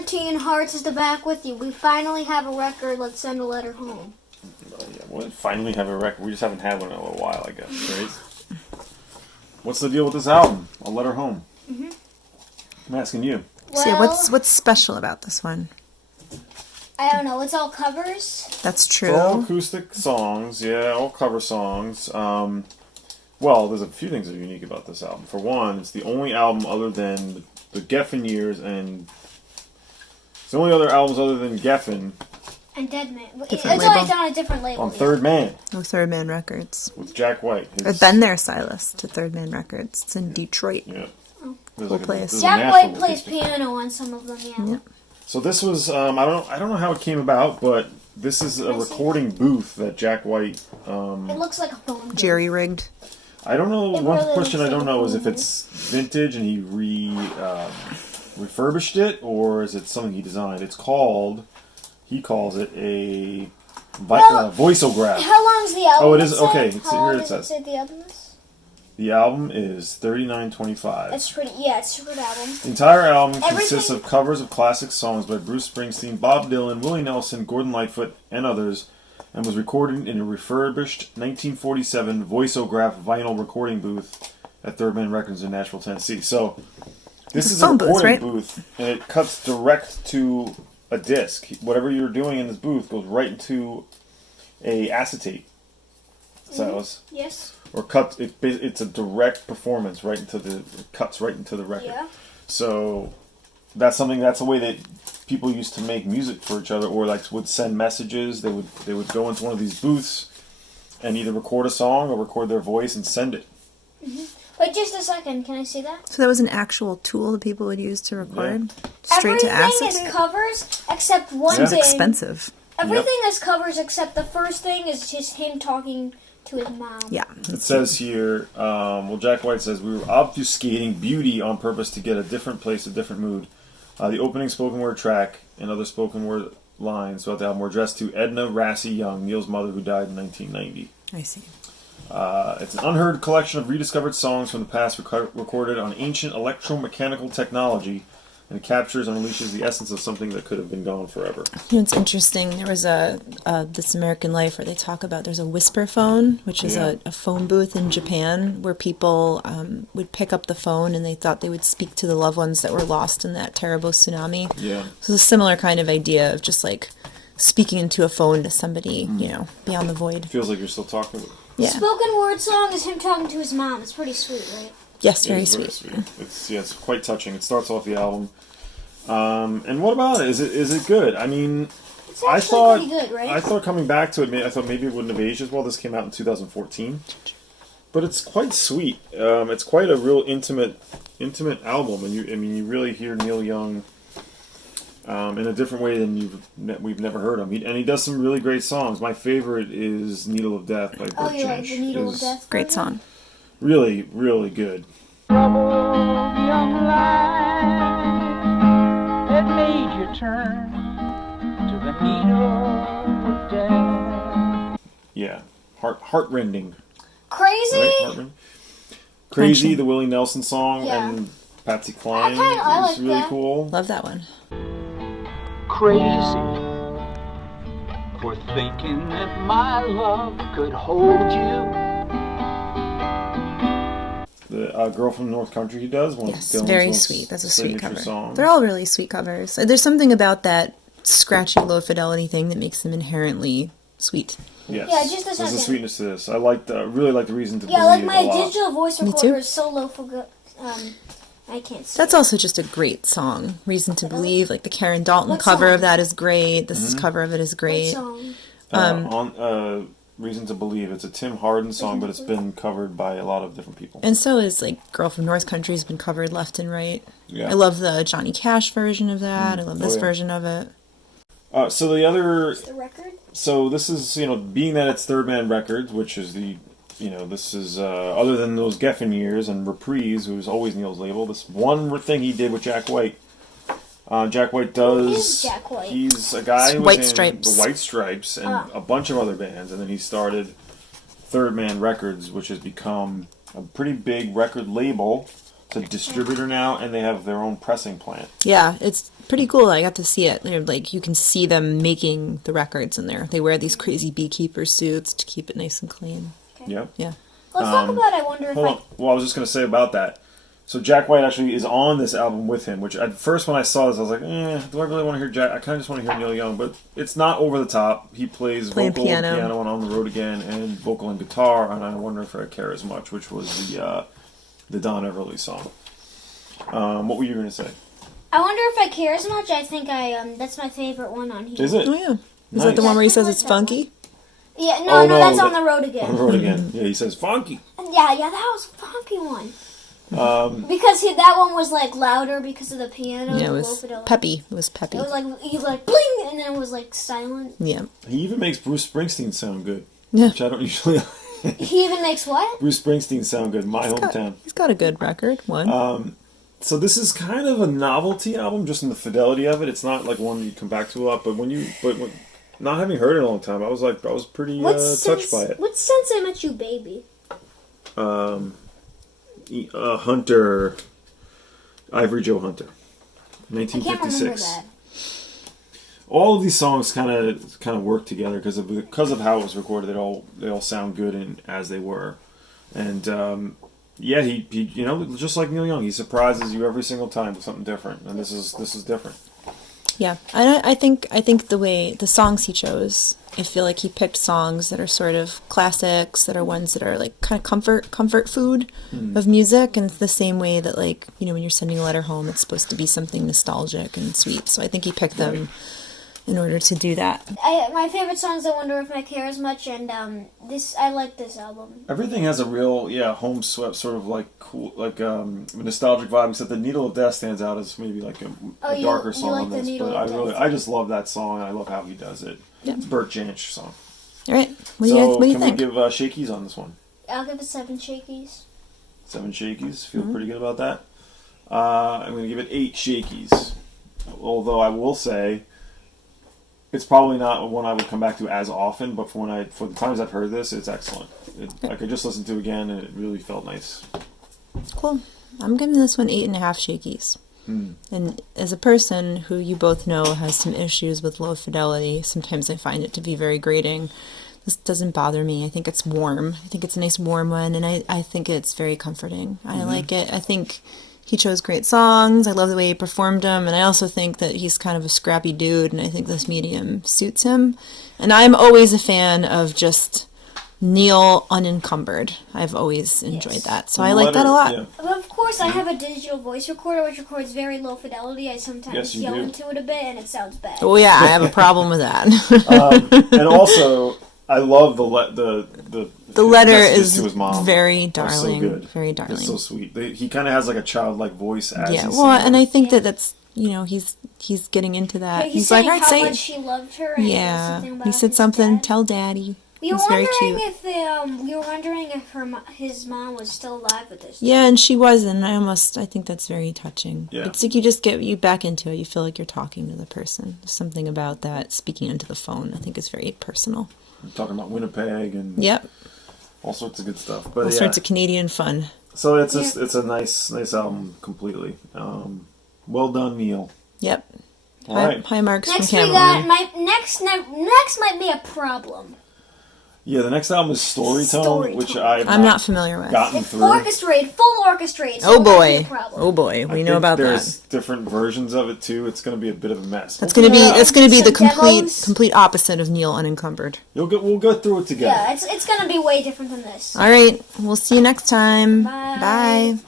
Quarantine Hearts is the back with you. We finally have a record. Let's send a letter home. Yeah, we'll finally have a record. We just haven't had one in a little while, I guess, right? What's the deal with this album? A letter home. I'm asking you. Well, So yeah, what's special about this one? I don't know. It's all covers. That's true. It's all acoustic songs, yeah, all cover songs. Well, there's a few things that are unique about this album. For one, it's the only album other than the Geffen years, and it's the only other albums other than Geffen And Dead Man. It's Different always label. on a different label. on Third Man Oh, Third Man Records. with Jack White. I've been there, Silas, to Third Man Records. It's in Detroit. Yeah. There's Cool place. there's a Jack Nashville White plays acoustic. piano on some of them, yeah. Yep. So this was I don't know how it came about, but this is a I see recording booth that Jack White. It looks like a phone booth. Jerry rigged. I don't know. It One really question I looks don't like a know is if phone it's vintage and he refurbished it, or is it something he designed. He calls it a voiceograph. How long's the album? Oh, it is? say? Okay, How it's- here long it does says. say the album is? The album is 39.25. It's pretty. Yeah, it's a good album. The entire album consists Everything- of covers of classic songs by Bruce Springsteen, Bob Dylan, Willie Nelson, Gordon Lightfoot, and others, and was recorded in a refurbished 1947 voiceograph vinyl recording booth at Third Man Records in Nashville, Tennessee. So, this It's a is a phone booth, recording right? booth, and it cuts direct to a disc. Whatever you're doing in this booth goes right into a acetate. Silas. Yes. Or it's a direct performance right into it cuts right into the record. Yeah. So that's a way that people used to make music for each other, or like would send messages. They would go into one of these booths and either record a song or record their voice and send it. Wait, just a second. Can I see that? So that was an actual tool that people would use to record? Straight to Everything acetate? is covers except one Seems thing. expensive. Everything is covers except the first thing is just him talking to his mom. Yeah. It says here, Jack White says, we were obfuscating beauty on purpose to get a different place, a different mood. The opening spoken word track and other spoken word lines throughout the album were addressed to Edna Rassi Young, Neil's mother, who died in 1990. I see. It's an unheard collection of rediscovered songs from the past recorded on ancient electromechanical technology, and it captures and unleashes the essence of something that could have been gone forever. You know, it's interesting. There was This American Life where they talk about there's a whisper phone, which is Yeah. a phone booth in Japan where people would pick up the phone and they thought they would speak to the loved ones that were lost in that terrible tsunami. Yeah. So it's a similar kind of idea of just like speaking into a phone to somebody, you know, beyond the void. Feels like you're still talking. Yeah. Spoken word song is him talking to his mom. It's pretty sweet, right? Yes, very It's sweet. It's quite touching. It starts off the album. And what about it? Is it good? I mean, It's I actually thought pretty good, right? I thought coming back to it, I thought maybe it wouldn't have aged as well. This came out in 2014, but it's quite sweet. It's quite a real intimate album, and you really hear Neil Young in a different way than we've never heard him. He does some really great songs. My favorite is "Needle of Death" by Bert Oh, you like Jansch. the Needle of Is Death? Great version? song. Really, really good. Troubled young life that made you turn to the needle of death. Yeah, heartrending. Crazy? Right? Heartrending. Crazy, Wrenching. the Willie Nelson song, Yeah. and Patsy Cline I is like really that. cool. Love that one. Crazy for thinking that my love could hold you. The Girl from North Country he does. One Yes, of Dylan's very most sweet. That's a sweet signature cover. songs. They're all really sweet covers. There's something about that scratchy, low fidelity thing that makes them inherently sweet. Yes. Yeah, just a There's a second. sweetness to this. I really like the Reason to Yeah, Believe like my a lot. digital voice Me recorder too. is so low for good. I can't see. That's also just a great song. Reason to Believe, like the Karen Dalton What cover song? of that is great. This Mm-hmm. cover of it is Great great. song. On Reason to Believe, it's a Tim Harden song, but it's been covered by a lot of different people. And so is like Girl from North Country has been covered left and right. Yeah. I love the Johnny Cash version of that. I love this yeah. version of it. So the other, The record? so this is being that it's Third Man Records, which is this is other than those Geffen years and Reprise, who's always Neil's label. This one thing he did with Jack White. Jack White does. Who is Jack White? He's a guy who was White in Stripes. the White Stripes and a bunch of other bands, and then he started Third Man Records, which has become a pretty big record label It's a distributor now, and they have their own pressing plant. Yeah, it's pretty cool. I got to see it. They're like, you can see them making the records in there. They wear these crazy beekeeper suits to keep it nice and clean. Yep. Yeah. Let's talk about I Wonder If Hold I... on. Well, I was just going to say about that. So Jack White actually is on this album with him, which at first when I saw this, I was like, do I really want to hear Jack? I kind of just want to hear Neil Young, but it's not over the top. He plays Playing vocal piano. and piano and On the Road Again, and vocal and guitar on I Wonder If I Care As Much, which was the Don Everly song. What were you going to say? I Wonder If I Care As Much. I think that's my favorite one on here. Is it? Oh, yeah. Is Nice. that the one where he says I it's like that one. funky? Yeah, Oh, no, that's that- On the Road Again. On the Road Again. Yeah, he says funky. Yeah, that was a funky one. Because that one was like louder because of the piano. Yeah, it the was low fidelity. peppy. It was peppy. It was like you like bling, and then it was like silent. Yeah. He even makes Bruce Springsteen sound good, Yeah. which I don't usually. He even makes what? Bruce Springsteen sound good. My hometown. He's got a good record. One. So this is kind of a novelty album, just in the fidelity of it. It's not like one you come back to a lot, but when not having heard it in a long time, I was pretty touched by it. What's Since I Met You, Baby? Hunter, Ivory Joe Hunter, I can't remember 1956. that. All of these songs kind of work together because of how it was recorded. They all sound good as they were, and yeah, he just like Neil Young, he surprises you every single time with something different, and this is different. Yeah, and I think the way the songs he chose, I feel like he picked songs that are sort of classics, that are ones that are like kind of comfort food of music, and it's the same way that, like, when you're sending a letter home, it's supposed to be something nostalgic and sweet. So I think he picked them in order to do that. My favorite song is I Wonder If I Care As Much, and I like this album. Everything has a real home swept sort of like cool nostalgic vibe, except the Needle of Death stands out as maybe like a darker you song like on the this. Needle But of Death. I just love that song, and I love how he does it. Yeah. It's a Burt Jansch song. All right, what So do you can think? we give shakies on this one? I'll give it 7 shakies. 7 shakies. Feel pretty good about that. I'm going to give it 8 shakies. Although I will say, it's probably not one I would come back to as often, but for the times I've heard this, it's excellent. I could just listen to it again, and it really felt nice. Cool. I'm giving this one 8.5 shakies. And as a person who you both know has some issues with low fidelity, sometimes I find it to be very grating. This doesn't bother me. I think it's warm. I think it's a nice warm one, and I think it's very comforting. I like it. I think he chose great songs. I love the way he performed them, and I also think that he's kind of a scrappy dude, and I think this medium suits him. And I'm always a fan of just Neil unencumbered. I've always enjoyed that, so I like that a lot. Yeah. But of course, I have a digital voice recorder which records very low fidelity. I sometimes Yes, you yell do. into it a bit, and it sounds bad. Oh yeah, I have a problem with that. And also, I love the The letter messages is to his mom. very They're so darling, good. very darling. It's so sweet. He kind of has like a childlike voice as Yeah, he's well, singing. and I think that's he's getting into that. But he's like, saying all right, how say much it. she loved her. And Yeah, something about he said his something. dad. Tell Daddy. We were It's very wondering cute. if his mom was still alive at this. Yeah, and she wasn't. I think that's very touching. Yeah. It's like you just get you back into it. You feel like you're talking to the person. There's something about that speaking into the phone. I think is very personal. talking about Winnipeg and Yep, all sorts of good stuff. But all yeah, sorts of Canadian fun. so it's a nice album completely. Well done, Neil. Yep. All High, right. high marks Next from we got Cameron. next might be a problem. Yeah, the next album is Storytone, which Storytone. I'm not familiar with. gotten It's through. orchestrated, full orchestrated. So Oh it might be a boy. problem. Oh boy. I We know think about there's that. different versions of it too. It's going to be a bit of a mess. That's gonna be Yeah. the Some demos. complete opposite of Neil unencumbered. We'll go through it together. Yeah, it's gonna be way different than this. All right. We'll see you next time. Bye. Bye.